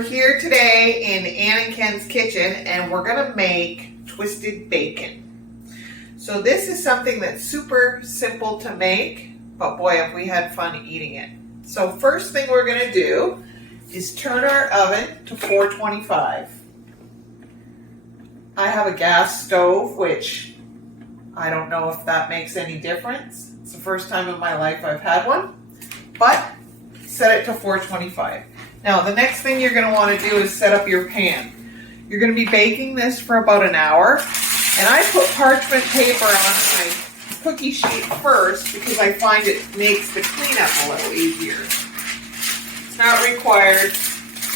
We're here today in Ann and Ken's kitchen and we're gonna make twisted bacon. So this is something that's super simple to make, but boy, have we had fun eating it. So first thing we're gonna do is turn our oven to 425. I have a gas stove, which I don't know if that makes any difference. It's the first time in my life I've had one, but set it to 425. Now, the next thing you're going to want to do is set up your pan. You're going to be baking this for about an hour, and I put parchment paper on my cookie sheet first because I find it makes the cleanup a little easier. It's not required,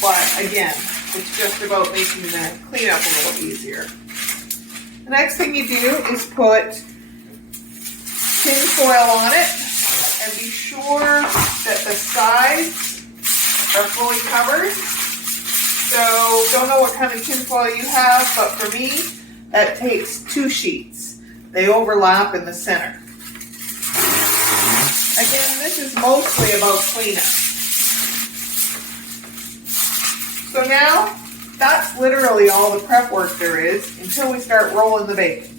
but again, it's just about making the cleanup a little easier. The next thing you do is put tin foil on it, and be sure that the sides are fully covered. So don't know what kind of tin foil you have, but for me, that takes 2 sheets. They overlap in the center. Again, this is mostly about cleanup. So now, that's literally all the prep work there is until we start rolling the bacon.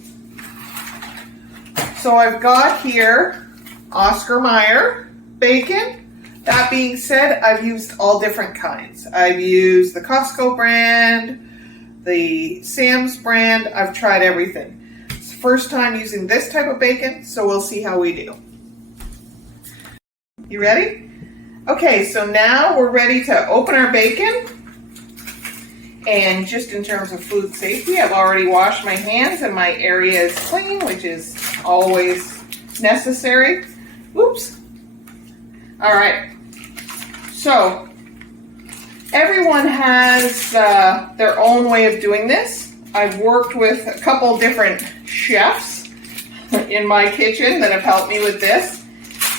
So I've got here Oscar Mayer bacon. That being said, I've used all different kinds. I've used the Costco brand, the Sam's brand. I've tried everything. It's the first time using this type of bacon, so we'll see how we do. You ready? Okay, so now we're ready to open our bacon. And just in terms of food safety, I've already washed my hands and my area is clean, which is always necessary. Oops. All right. So everyone has their own way of doing this. I've worked with a couple different chefs in my kitchen that have helped me with this,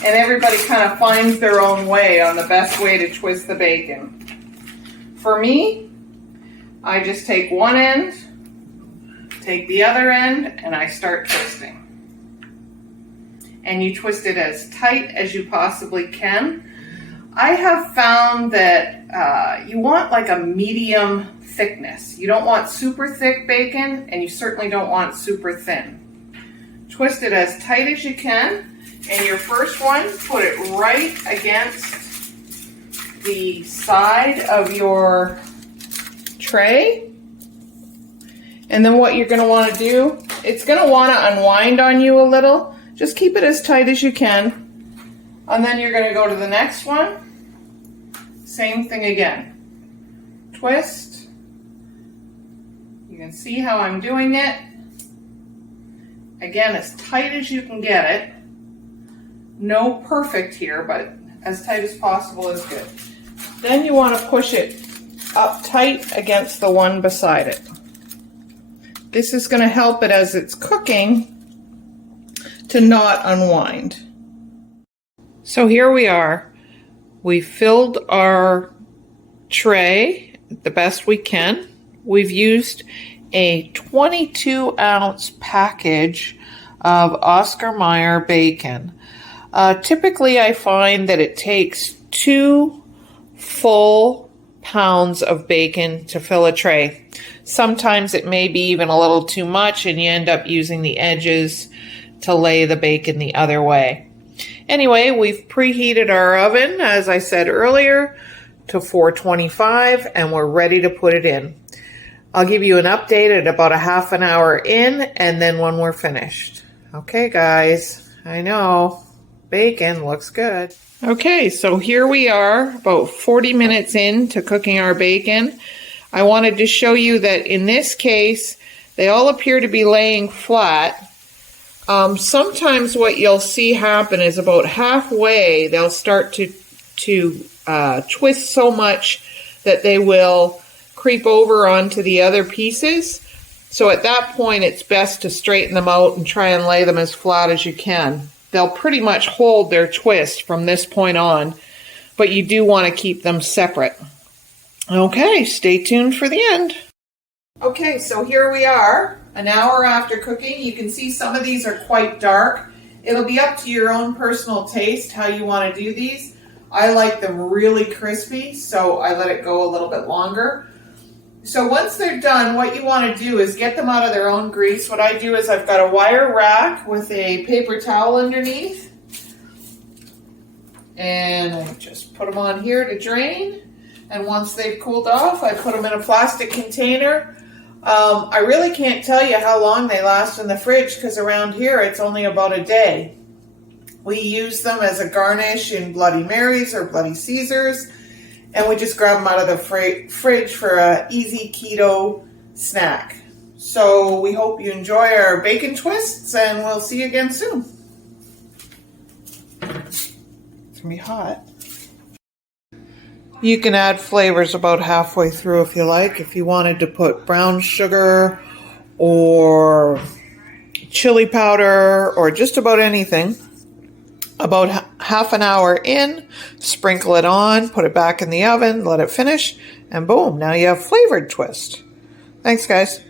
and everybody kind of finds their own way on the best way to twist the bacon. For me, I just take one end, take the other end, and I start twisting. And you twist it as tight as you possibly can. I have found that you want like a medium thickness. You don't want super thick bacon, and you certainly don't want super thin. Twist it as tight as you can, and your first one, put it right against the side of your tray. And then what you're going to want to do, it's going to want to unwind on you a little. Just keep it as tight as you can. And then you're going to go to the next one. Same thing again. Twist. You can see how I'm doing it. Again, as tight as you can get it. No perfect here, but as tight as possible is good. Then you want to push it up tight against the one beside it. This is going to help it as it's cooking to not unwind. So here we are. We filled our tray the best we can. We've used a 22-ounce package of Oscar Mayer bacon. Typically, I find that it takes 2 full pounds of bacon to fill a tray. Sometimes it may be even a little too much, and you end up using the edges to lay the bacon the other way. Anyway, we've preheated our oven, as I said earlier, to 425, and we're ready to put it in. I'll give you an update at about a half an hour in, and then when we're finished. Okay, guys, I know, bacon looks good. Okay, so here we are, about 40 minutes into cooking our bacon. I wanted to show you that in this case, they all appear to be laying flat. Sometimes what you'll see happen is about halfway they'll start to twist so much that they will creep over onto the other pieces. So at that point it's best to straighten them out and try and lay them as flat as you can. They'll pretty much hold their twist from this point on, but you do want to keep them separate. Okay, stay tuned for the end. Okay, so here we are, an hour after cooking. You can see some of these are quite dark. It'll be up to your own personal taste how you want to do these. I like them really crispy, so I let it go a little bit longer. So once they're done, what you want to do is get them out of their own grease. What I do is I've got a wire rack with a paper towel underneath. And I just put them on here to drain. And once they've cooled off, I put them in a plastic container. I really can't tell you how long they last in the fridge because around here it's only about a day. We use them as a garnish in Bloody Marys or Bloody Caesars, and we just grab them out of the fridge for an easy keto snack. So we hope you enjoy our bacon twists, and we'll see you again soon. It's gonna be hot. You can add flavors about halfway through if you like. If you wanted to put brown sugar or chili powder or just about anything. About half an hour in, sprinkle it on, put it back in the oven, let it finish, and boom, now you have flavored twist. Thanks, guys.